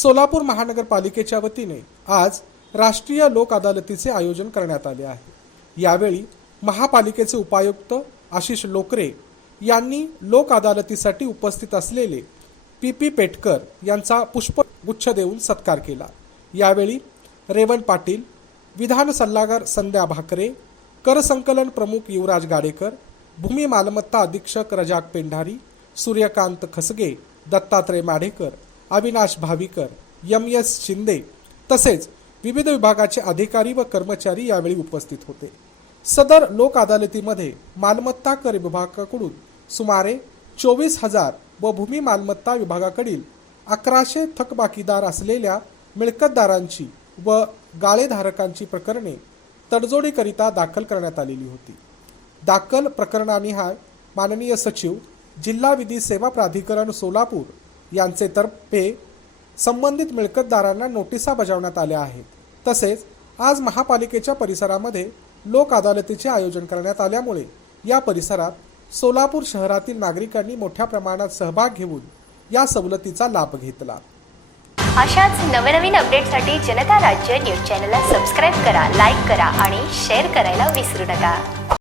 सोलापूर महानगरपालिकेच्या वतीने आज राष्ट्रीय लोक अदालतीचे आयोजन करण्यात आले आहे। यावेळी महापालिकेचे उपायुक्त आशिष लोकरे यांनी लोक अदालतीसाठी उपस्थित असलेले पी पेटकर यांचा पुष्पगुच्छ देऊन सत्कार केला। यावेळी रेवण पाटील, विधान सल्लागार संध्या भाकरे, कर संकलन प्रमुख युवराज गाडेकर, भूमी मालमत्ता अधीक्षक रजाक पेंढारी, सूर्यकांत खसगे, दत्तात्रय माढेकर, अविनाश भाविकर, एम.एस. शिंदे तसेच विविध विभागाचे अधिकारी व कर्मचारी यावेळी उपस्थित होते। सदर लोक अदालतीमध्ये मालमत्ता कर विभागाकडून सुमारे 24,000 व भूमी मालमत्ता विभागाकडील 1100 थकबाकीदार असलेल्या मिळकतदारांची व गाळेधारकांची प्रकरणे तडजोडीकरिता दाखल करण्यात आलेली होती। दाखल प्रकरणानिहाय माननीय सचिव जिल्हा विधी सेवा प्राधिकरण सोलापूर यांचे तर्फे संबंधित मिळकतदारांना नोटिसा बजावण्यात आल्या आहेत। तसेच आज महापालिकेच्या परिसरामध्ये लोक अदालतीचे आयोजन करण्यात आल्यामुळे या परिसरात सोलापूर शहरातील नागरिकांनी मोठ्या प्रमाणात सहभाग घेऊन या सवलतीचा लाभ घेतला। अशाच नवनवीन अपडेटसाठी जनता राज्य न्यूज चॅनलला सबस्क्राईब करा, लाईक करा आणि शेअर करायला विसरू नका।